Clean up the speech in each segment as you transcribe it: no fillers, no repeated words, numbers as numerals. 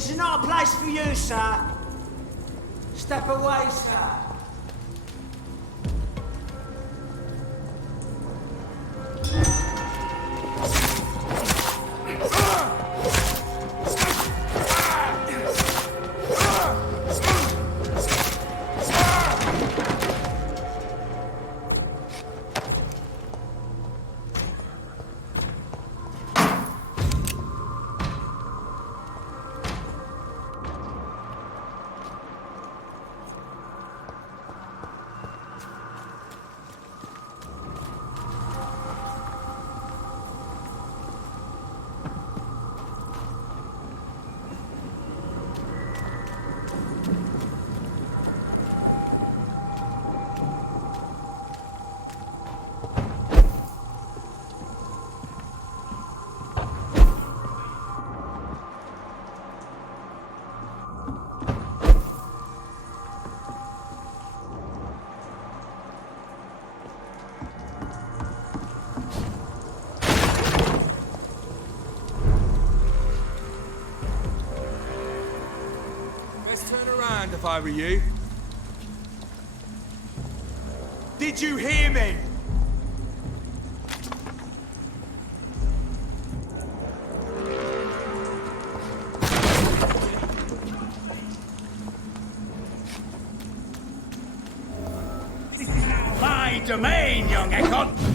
This is not a place for you, sir. Step away, sir. If I were you. Did you hear me? This is now my domain, young Ekon.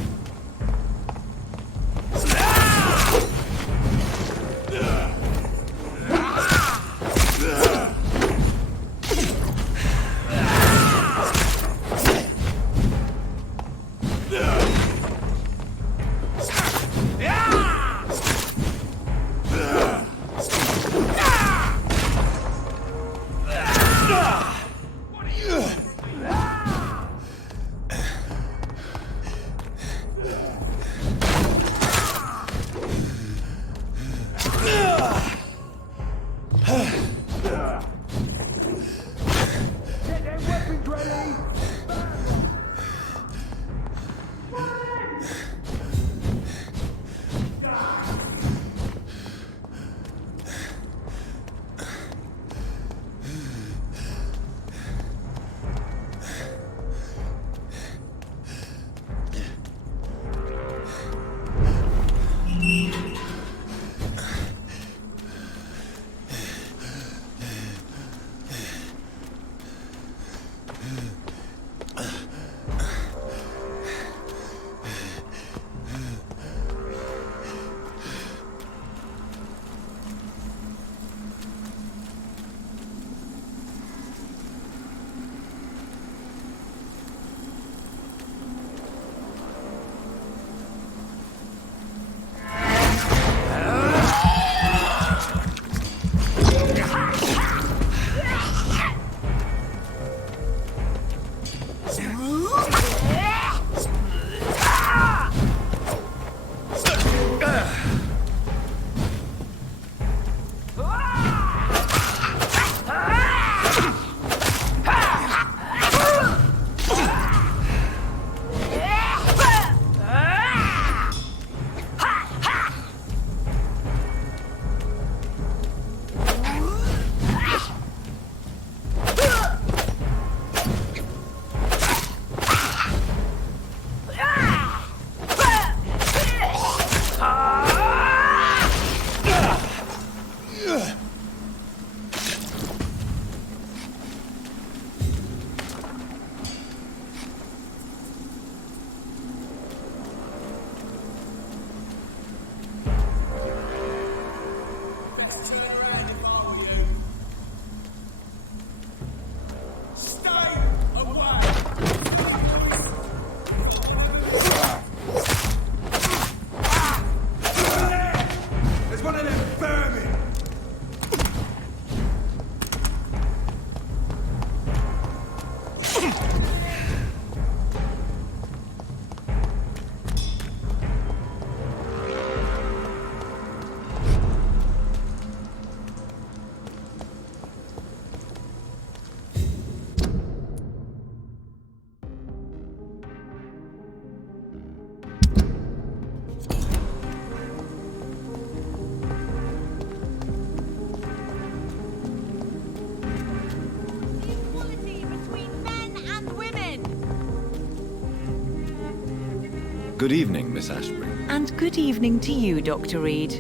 Good evening, Miss Ashbury. And good evening to you, Dr. Reed.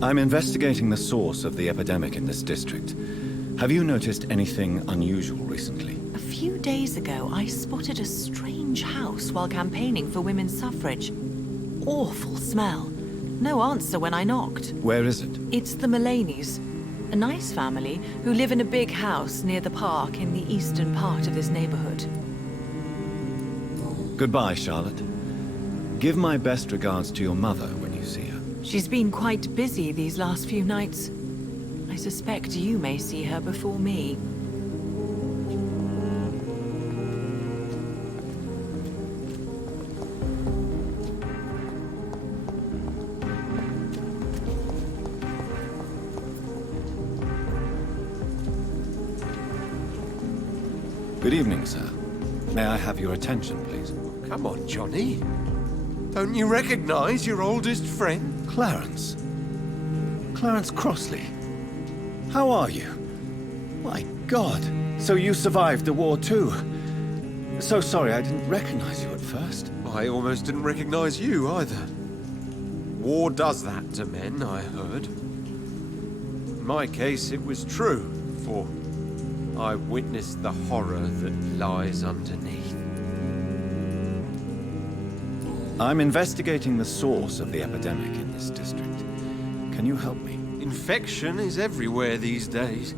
I'm investigating the source of the epidemic in this district. Have you noticed anything unusual recently? A few days ago, I spotted a strange house while campaigning for women's suffrage. Awful smell. No answer when I knocked. Where is it? It's the Mullaneys, a nice family who live in a big house near the park in the eastern part of this neighborhood. Goodbye, Charlotte. Give my best regards to your mother when you see her. She's been quite busy these last few nights. I suspect you may see her before me. Good evening, sir. May I have your attention, please? Come on, Johnny. Don't you recognize your oldest friend? Clarence. Clarence Crossley. How are you? My God. So you survived the war too. So sorry I didn't recognize you at first. I almost didn't recognize you either. War does that to men, I heard. In my case, it was true, for I witnessed the horror that lies underneath. I'm investigating the source of the epidemic in this district. Can you help me? Infection is everywhere these days.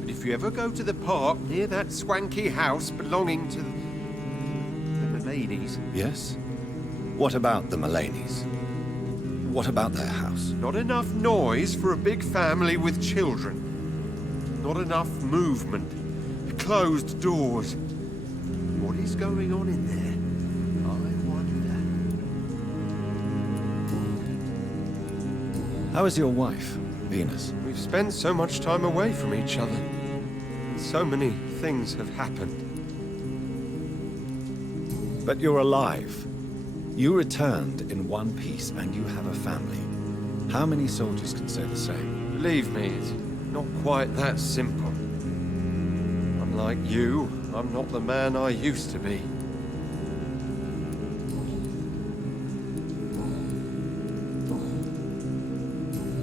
But if you ever go to the park near that swanky house belonging to the Mullaneys... Yes? What about the Mullaneys? What about their house? Not enough noise for a big family with children. Not enough movement. Closed doors. What is going on in there? How is your wife, Venus? We've spent so much time away from each other. And so many things have happened. But you're alive. You returned in one piece and you have a family. How many soldiers can say the same? Believe me, it's not quite that simple. Unlike you, I'm not the man I used to be.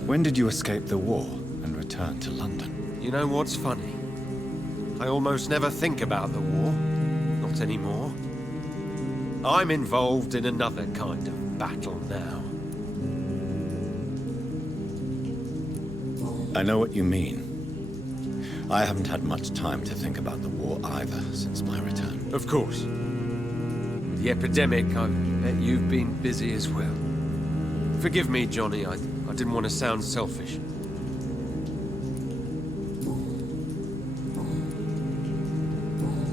When did you escape the war and return to London? You know what's funny? I almost never think about the war. Not anymore. I'm involved in another kind of battle now. I know what you mean. I haven't had much time to think about the war either since my return. Of course. With the epidemic, I bet you've been busy as well. Forgive me, Johnny, I didn't want to sound selfish.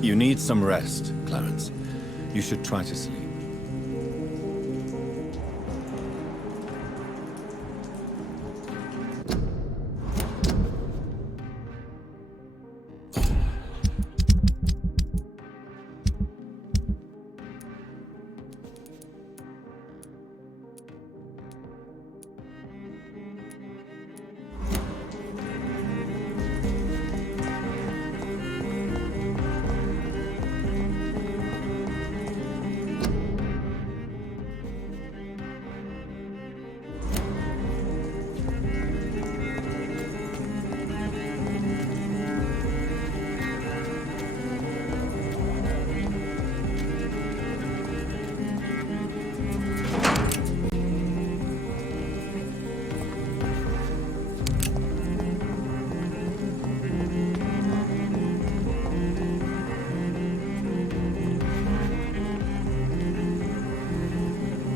You need some rest, Clarence. You should try to sleep.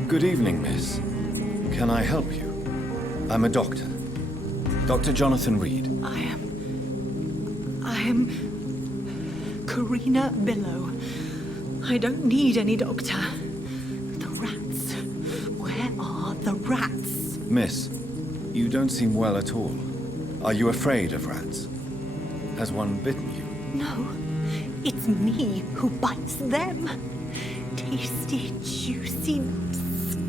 Good evening, miss. Can I help you? I'm a doctor. Dr. Jonathan Reed. I am Karina Billow. I don't need any doctor. The rats. Where are the rats? Miss, you don't seem well at all. Are you afraid of rats? Has one bitten you? No, it's me who bites them. Tasty, juicy,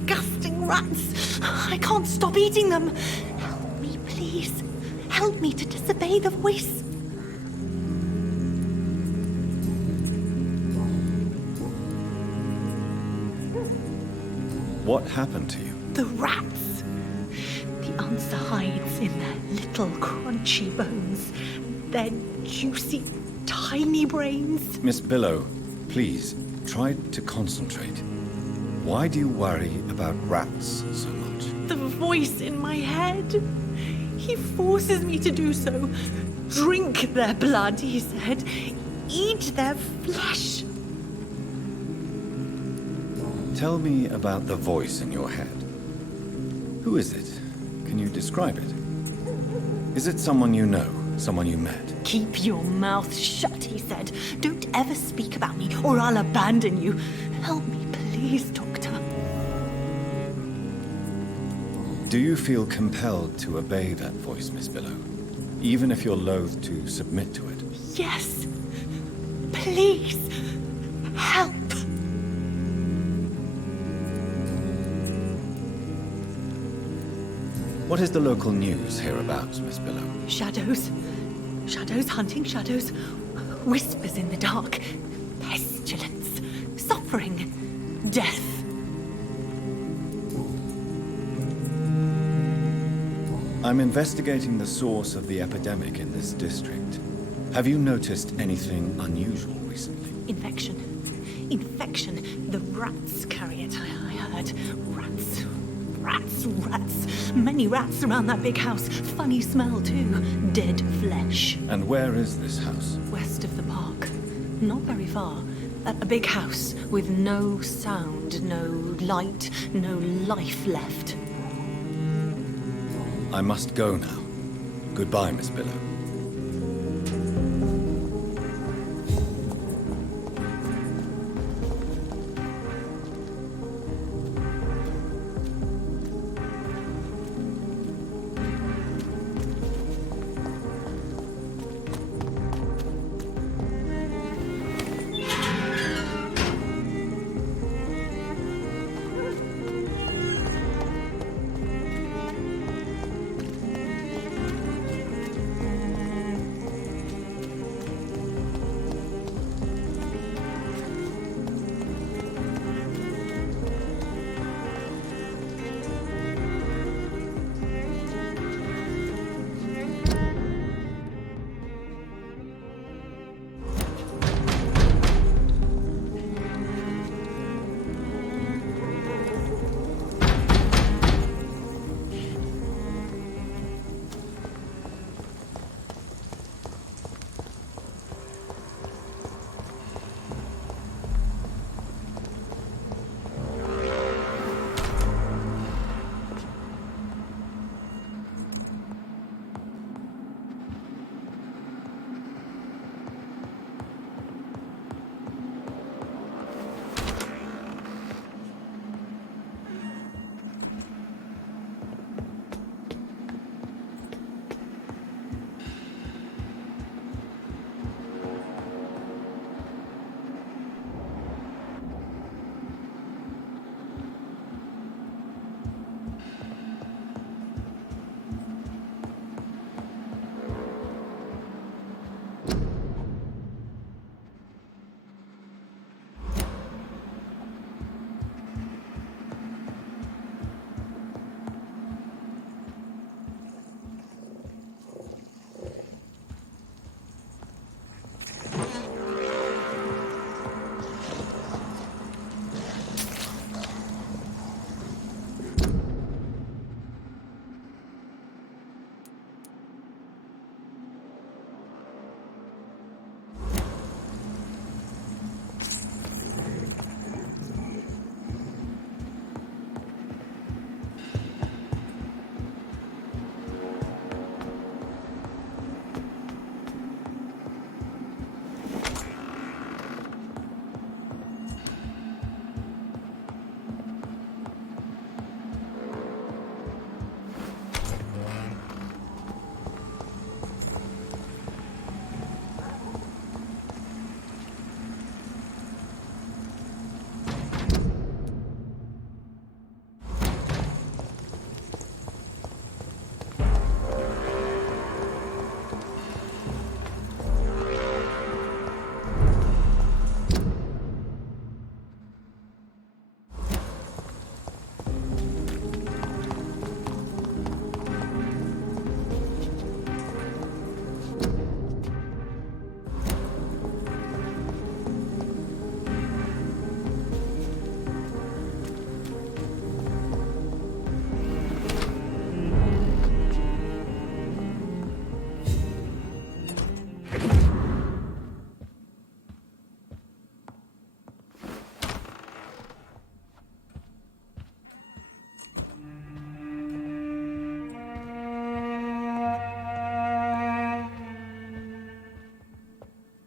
disgusting rats. I can't stop eating them. Help me, please. Help me to disobey the voice. What happened to you? The rats. The answer hides in their little crunchy bones, their juicy, tiny brains. Miss Billow, please, try to concentrate. Why do you worry about rats so much? The voice in my head. He forces me to do so. Drink their blood, he said. Eat their flesh. Tell me about the voice in your head. Who is it? Can you describe it? Is it someone you know? Someone you met? Keep your mouth shut, he said. Don't ever speak about me, or I'll abandon you. Help me, please, Doctor. Do you feel compelled to obey that voice, Miss Billow? Even if you're loath to submit to it? Yes. Please. Help. What is the local news hereabouts, Miss Billow? Shadows. Shadows hunting shadows. Whispers in the dark. Pestilence. Suffering. Death. I'm investigating the source of the epidemic in this district. Have you noticed anything unusual recently? Infection. Infection. The rats carry it, I heard. Rats. Rats, rats. Many rats around that big house. Funny smell, too. Dead flesh. And where is this house? West of the park. Not very far. A big house with no sound, no light, no life left. I must go now. Goodbye, Miss Billow.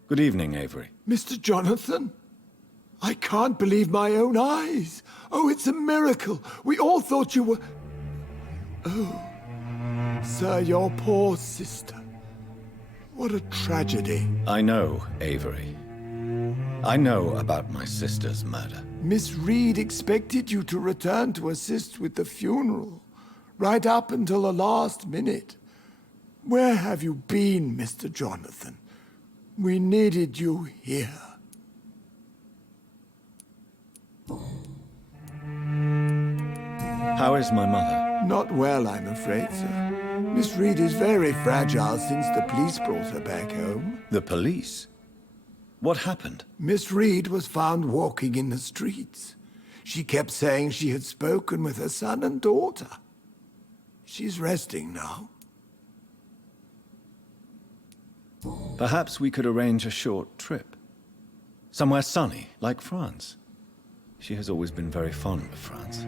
Good evening, Avery. Mr. Jonathan? I can't believe my own eyes. Oh, it's a miracle. We all thought you were... Oh, sir, your poor sister. What a tragedy. I know, Avery. I know about my sister's murder. Miss Reed expected you to return to assist with the funeral, right up until the last minute. Where have you been, Mr. Jonathan? We needed you here. How is my mother? Not well, I'm afraid, sir. Miss Reed is very fragile since the police brought her back home. The police? What happened? Miss Reed was found walking in the streets. She kept saying she had spoken with her son and daughter. She's resting now. Perhaps we could arrange a short trip. Somewhere sunny, like France. She has always been very fond of France.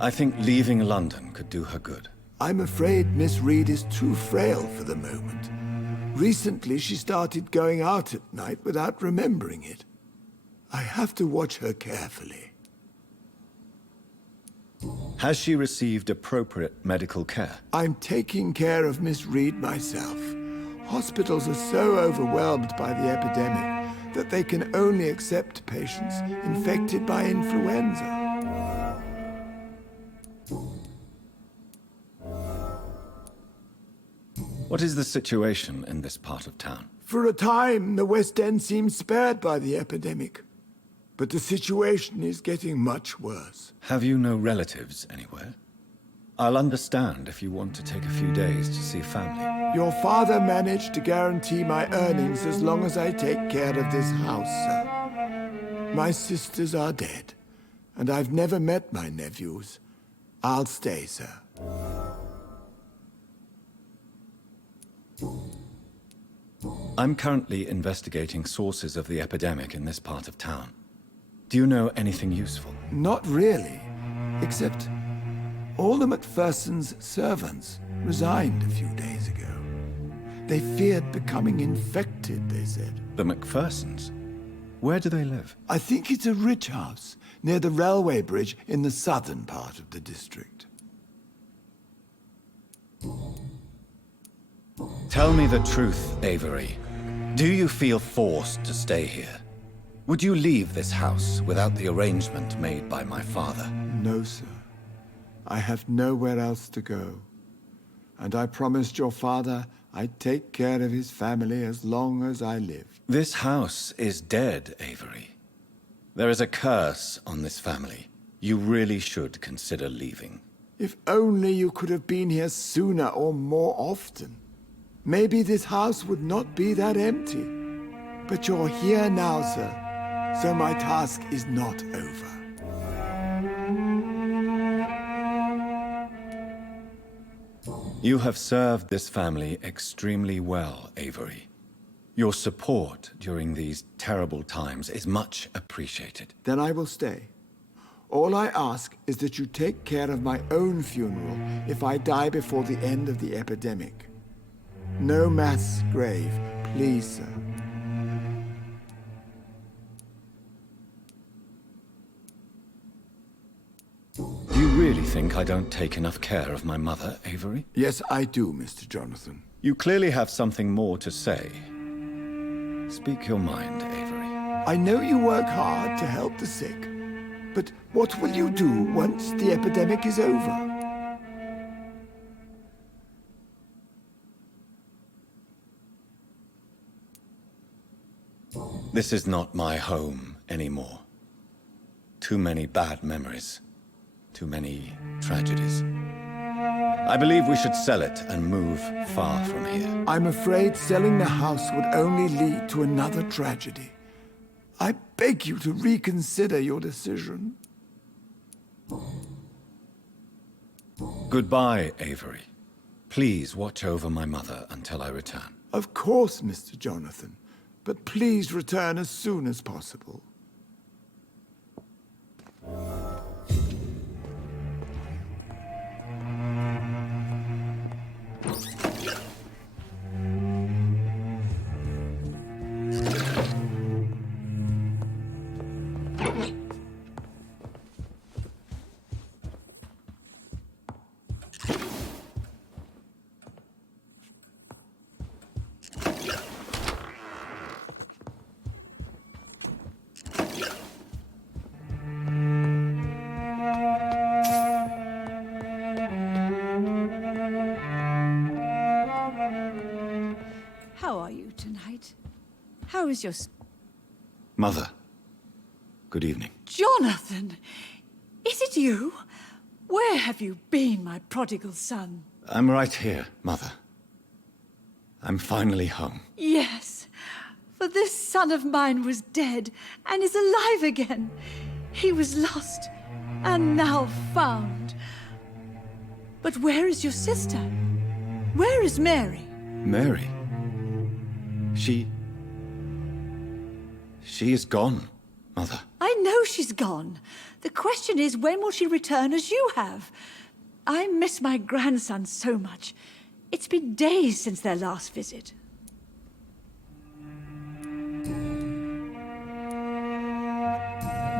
I think leaving London could do her good. I'm afraid Miss Reed is too frail for the moment. Recently, she started going out at night without remembering it. I have to watch her carefully. Has she received appropriate medical care? I'm taking care of Miss Reed myself. Hospitals are so overwhelmed by the epidemic that they can only accept patients infected by influenza. What is the situation in this part of town? For a time, the West End seemed spared by the epidemic. But the situation is getting much worse. Have you no relatives anywhere? I'll understand if you want to take a few days to see family. Your father managed to guarantee my earnings as long as I take care of this house, sir. My sisters are dead, and I've never met my nephews. I'll stay, sir. I'm currently investigating sources of the epidemic in this part of town. Do you know anything useful? Not really, except all the Macphersons' servants resigned a few days ago. They feared becoming infected, they said. The Macphersons? Where do they live? I think it's a rich house near the railway bridge in the southern part of the district. Tell me the truth, Avery. Do you feel forced to stay here? Would you leave this house without the arrangement made by my father? No, sir. I have nowhere else to go. And I promised your father I'd take care of his family as long as I lived. This house is dead, Avery. There is a curse on this family. You really should consider leaving. If only you could have been here sooner or more often. Maybe this house would not be that empty. But you're here now, sir, so my task is not over. You have served this family extremely well, Avery. Your support during these terrible times is much appreciated. Then I will stay. All I ask is that you take care of my own funeral if I die before the end of the epidemic. No mass grave, please, sir. Do you really think I don't take enough care of my mother, Avery? Yes, I do, Mr. Jonathan. You clearly have something more to say. Speak your mind, Avery. I know you work hard to help the sick, but what will you do once the epidemic is over? This is not my home anymore. Too many bad memories. Too many tragedies. I believe we should sell it and move far from here. I'm afraid selling the house would only lead to another tragedy. I beg you to reconsider your decision. Goodbye, Avery. Please watch over my mother until I return. Of course, Mr. Jonathan, but please return as soon as possible. you tonight? How is your... Mother, good evening. Jonathan! Is it you? Where have you been, my prodigal son? I'm right here, Mother. I'm finally home. Yes, for this son of mine was dead and is alive again. He was lost and now found. But where is your sister? Where is Mary? Mary? She is gone, Mother. I know she's gone. The question is, when will she return as you have? I miss my grandson so much. It's been days since their last visit.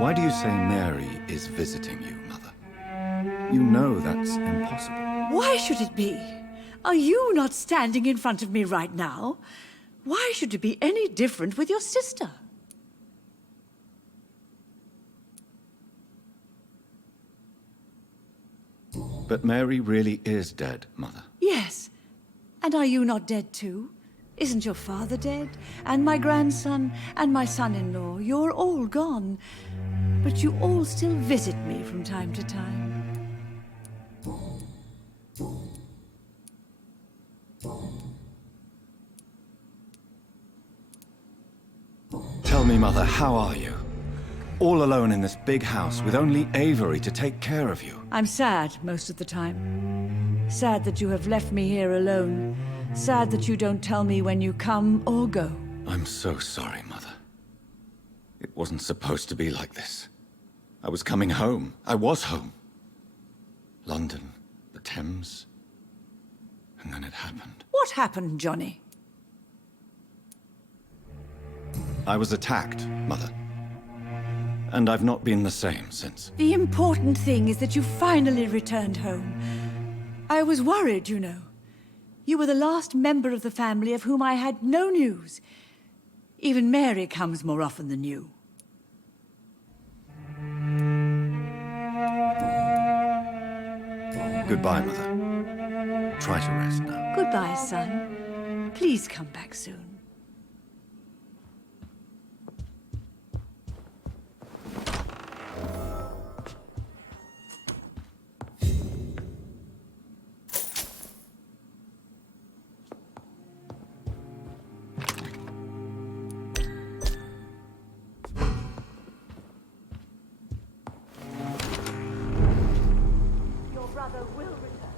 Why do you say Mary is visiting you, Mother? You know that's impossible. Why should it be? Are you not standing in front of me right now? Why should it be any different with your sister? But Mary really is dead, Mother. Yes. And are you not dead too? Isn't your father dead? And my grandson? And my son-in-law? You're all gone. But you all still visit me from time to time. Tell me, Mother, how are you? All alone in this big house with only Avery to take care of you. I'm sad most of the time. Sad that you have left me here alone. Sad that you don't tell me when you come or go. I'm so sorry, Mother. It wasn't supposed to be like this. I was coming home. I was home. London, the Thames, and then it happened. What happened, Johnny? I was attacked, Mother. And I've not been the same since. The important thing is that you finally returned home. I was worried, you know. You were the last member of the family of whom I had no news. Even Mary comes more often than you. Goodbye, Mother. Try to rest now. Goodbye, son. Please come back soon. Your brother will return.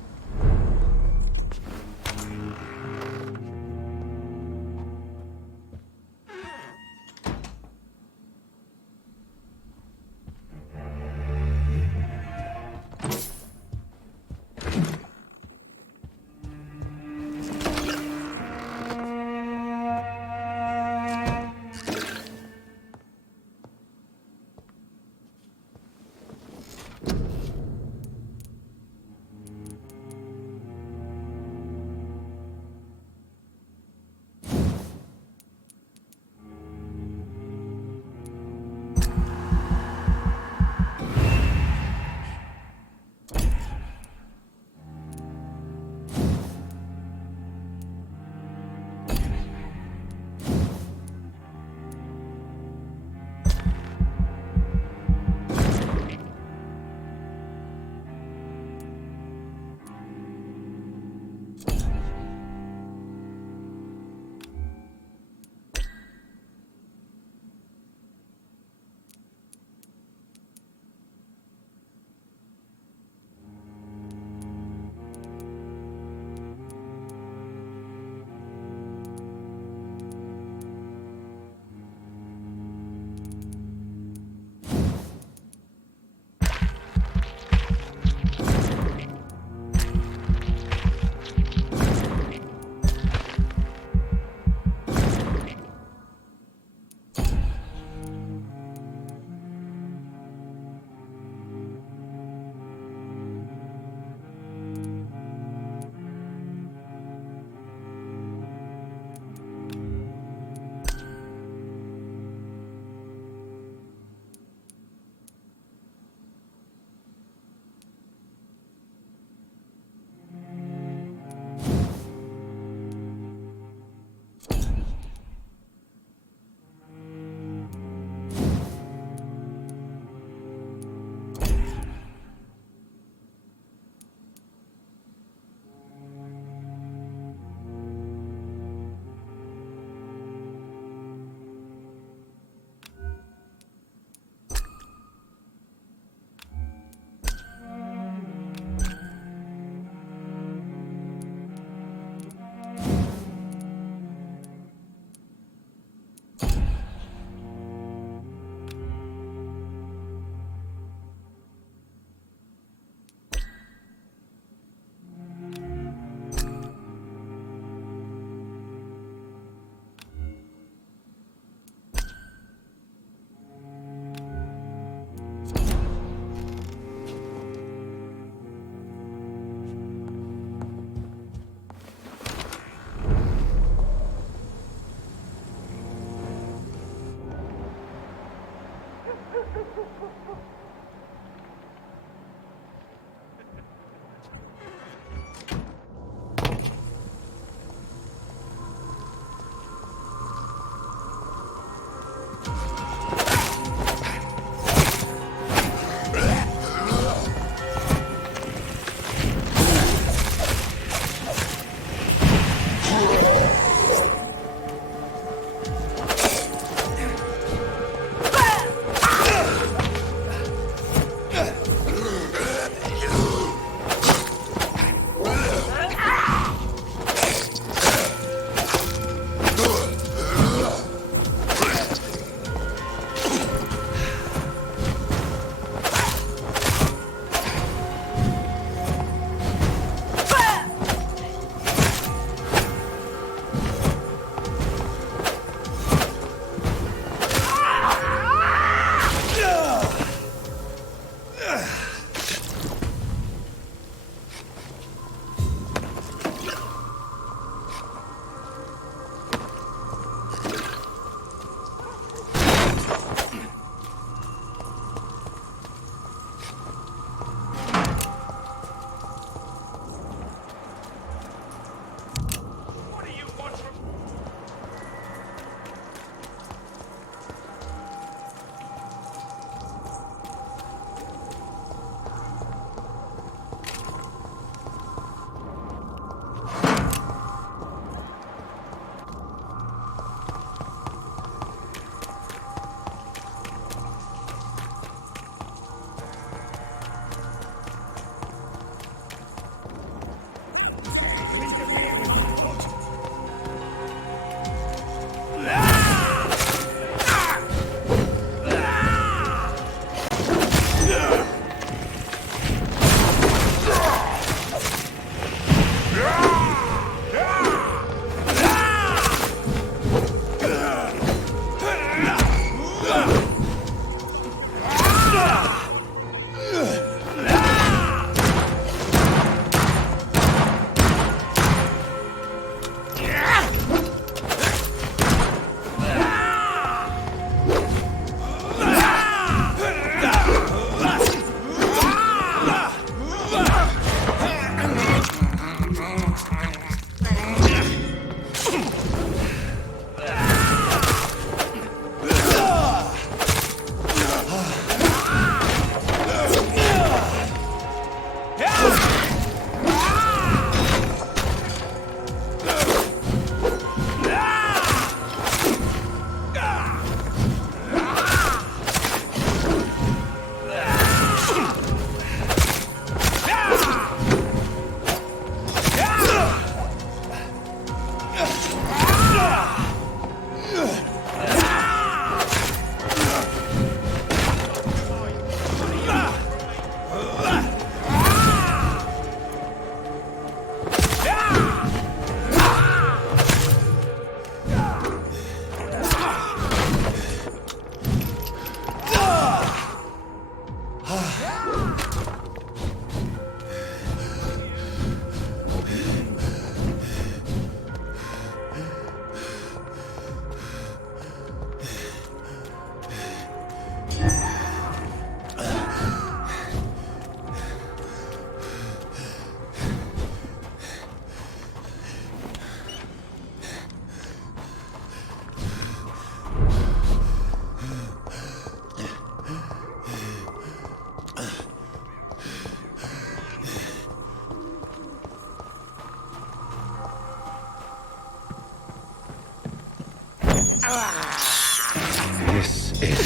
This is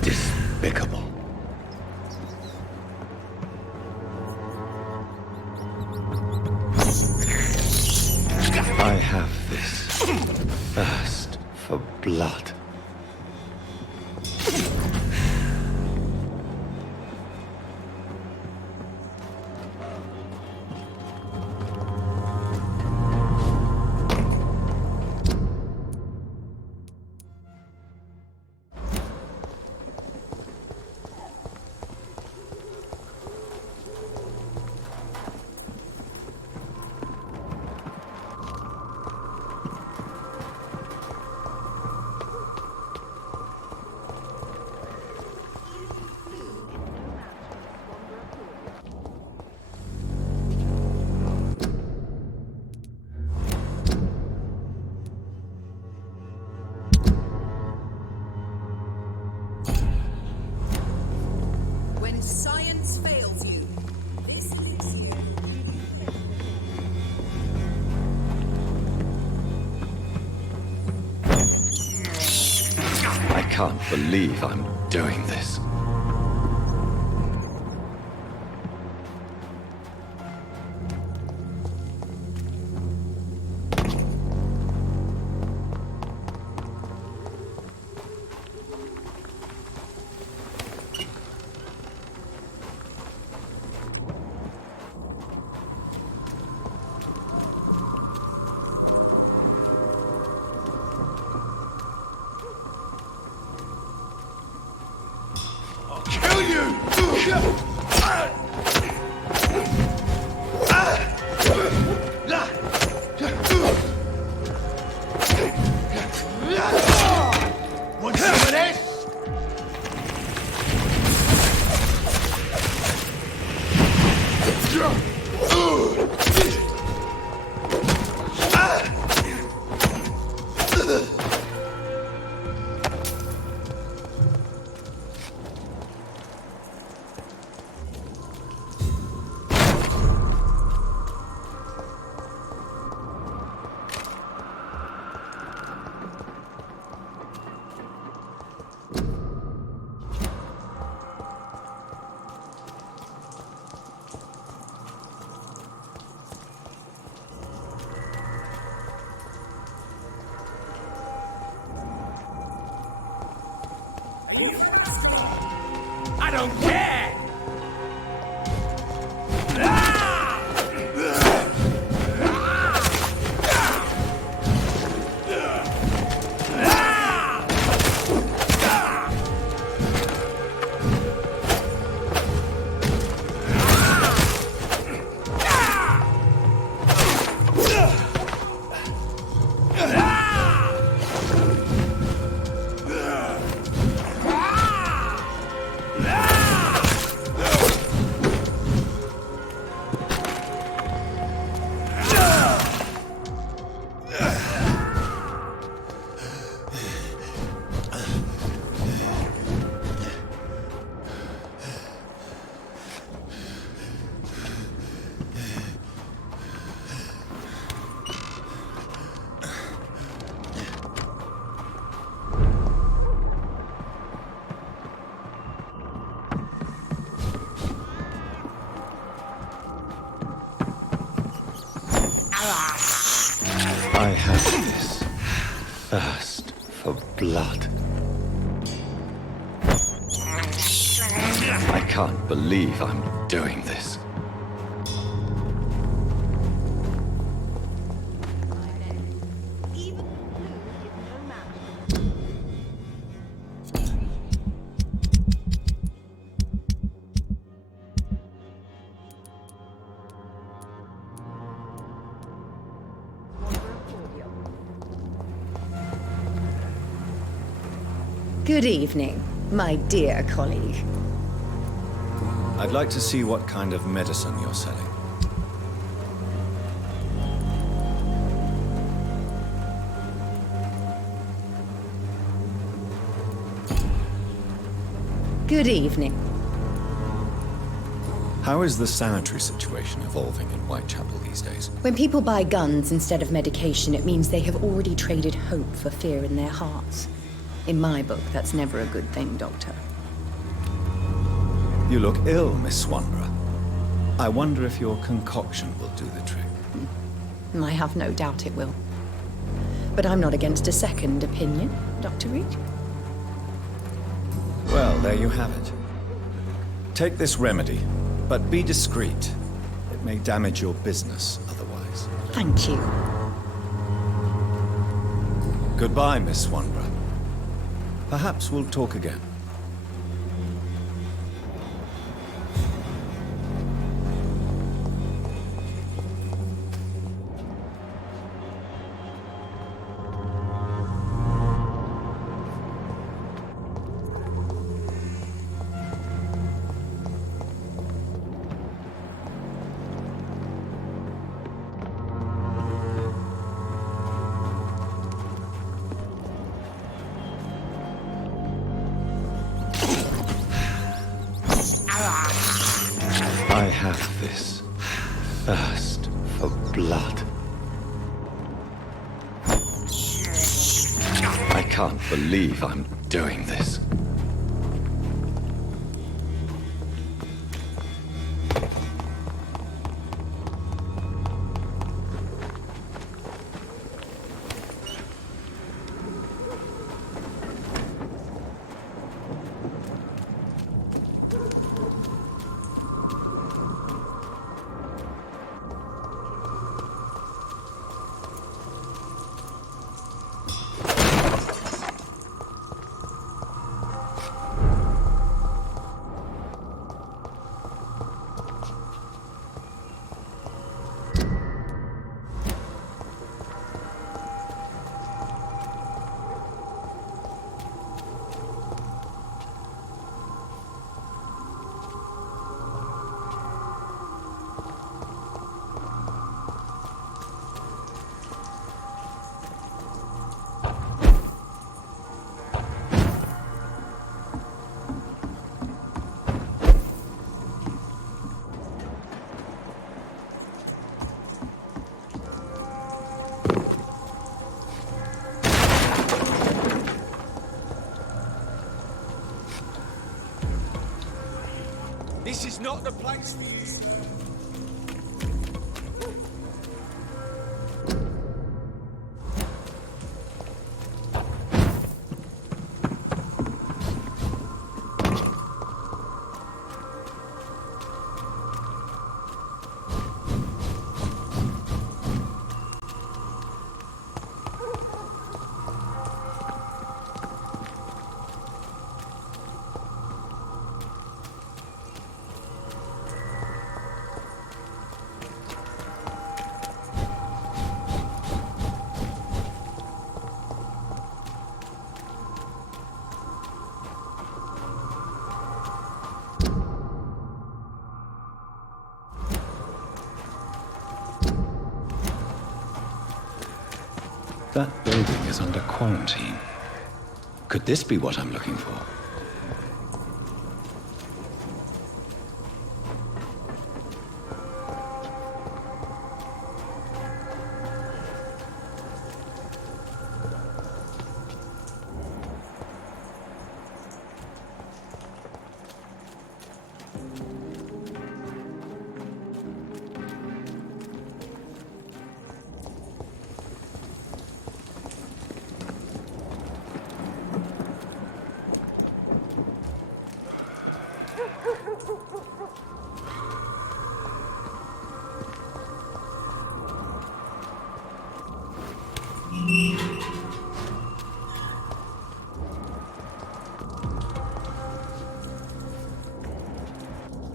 despicable. I have this thirst for blood. When science fails you, this is here. I can't believe I'm doing this. Kill you! Want some of this? I don't care! I have this thirst for blood. I can't believe I'm doing this. Good evening, my dear colleague. I'd like to see what kind of medicine you're selling. Good evening. How is the sanitary situation evolving in Whitechapel these days? When people buy guns instead of medication, it means they have already traded hope for fear in their hearts. In my book, that's never a good thing, Doctor. You look ill, Miss Swanborough. I wonder if your concoction will do the trick. I have no doubt it will. But I'm not against a second opinion, Dr. Reed. Well, there you have it. Take this remedy, but be discreet. It may damage your business otherwise. Thank you. Goodbye, Miss Swanborough. Perhaps we'll talk again. I have this thirst for blood. I can't believe I'm doing this. This is not the place for you. That building is under quarantine. Could this be what I'm looking for?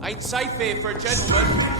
Ain't safe here for a gentleman.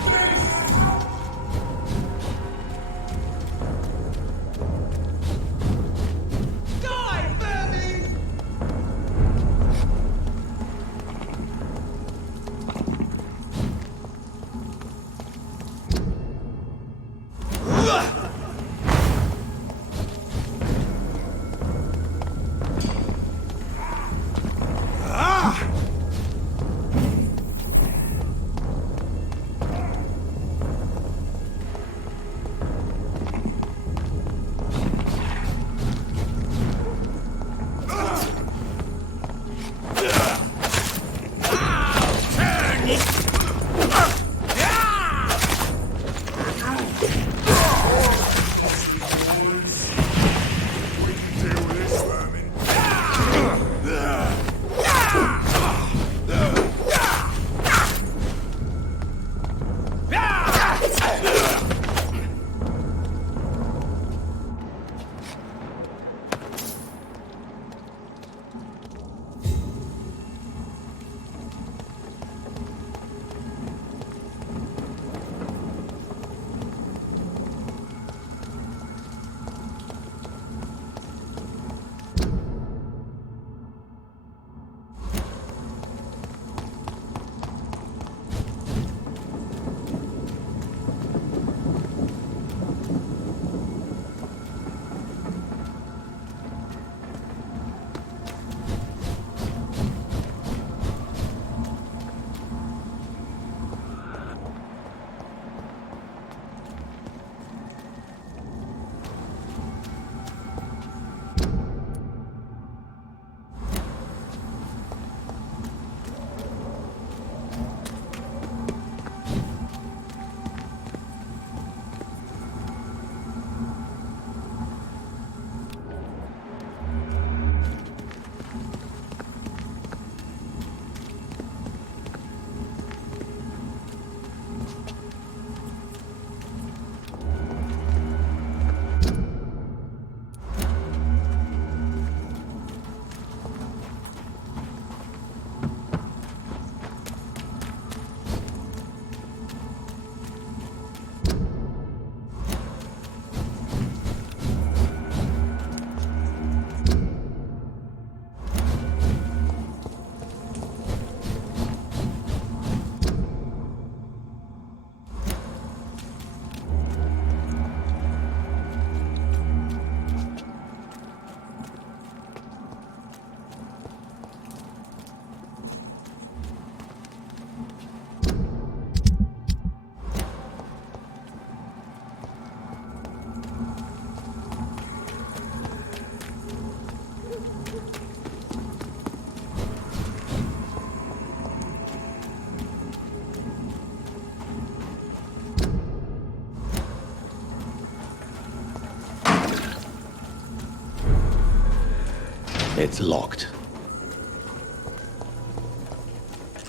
It's locked.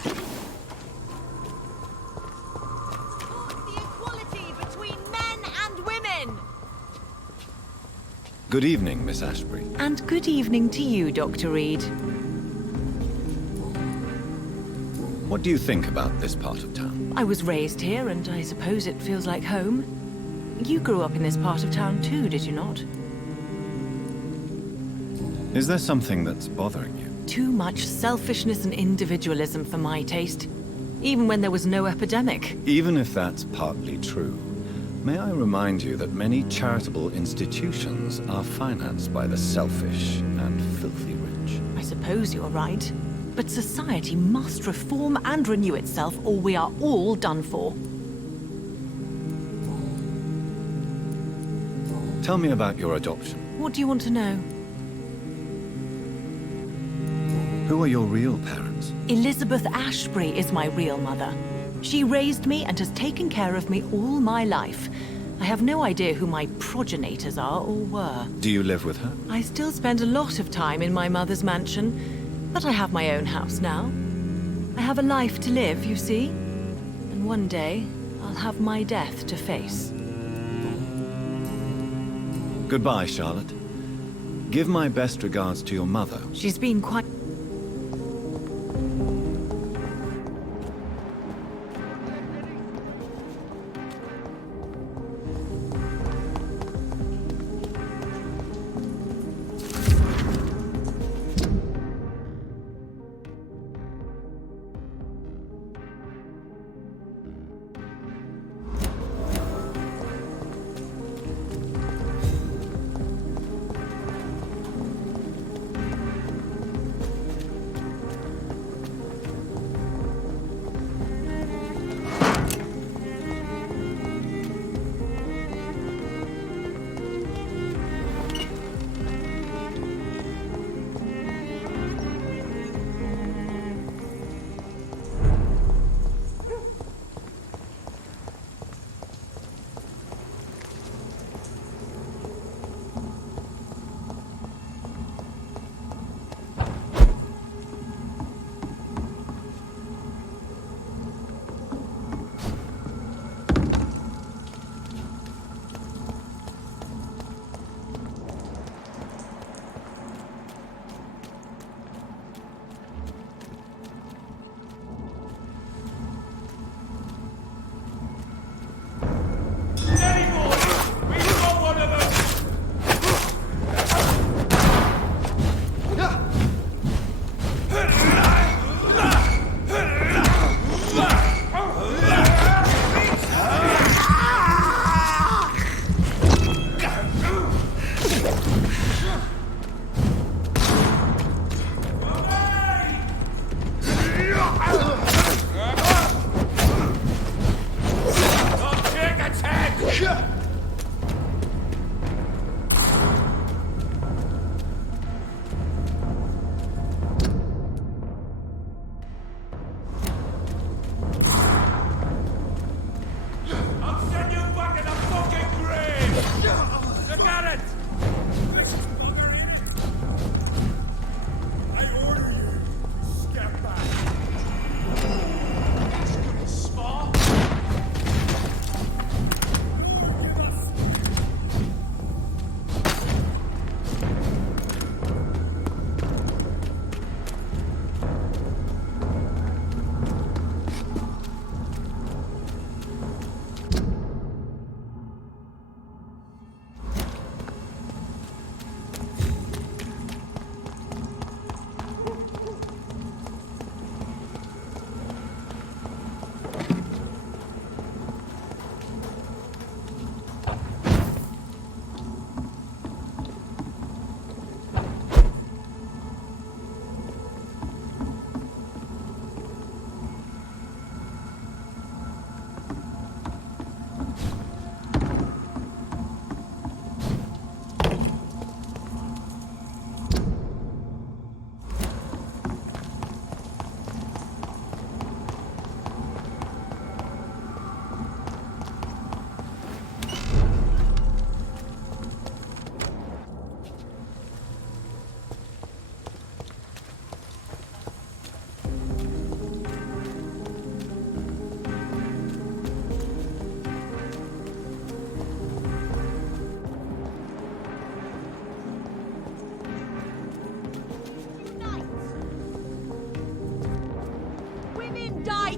The equality between men and women! Good evening, Miss Ashbury. And good evening to you, Dr. Reed. What do you think about this part of town? I was raised here, and I suppose it feels like home. You grew up in this part of town too, did you not? Is there something that's bothering you? Too much selfishness and individualism for my taste. Even when there was no epidemic. Even if that's partly true, may I remind you that many charitable institutions are financed by the selfish and filthy rich. I suppose you're right. But society must reform and renew itself, or we are all done for. Tell me about your adoption. What do you want to know? Who are your real parents? Elizabeth Ashbury is my real mother. She raised me and has taken care of me all my life. I have no idea who my progenitors are or were. Do you live with her? I still spend a lot of time in my mother's mansion. But I have my own house now. I have a life to live, you see. And one day, I'll have my death to face. Goodbye, Charlotte. Give my best regards to your mother. She's been quite...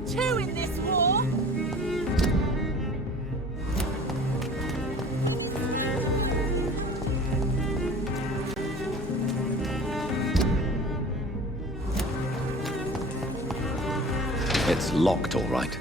die too in this war. It's locked, all right.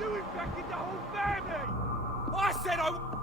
You infected the whole family! I said I...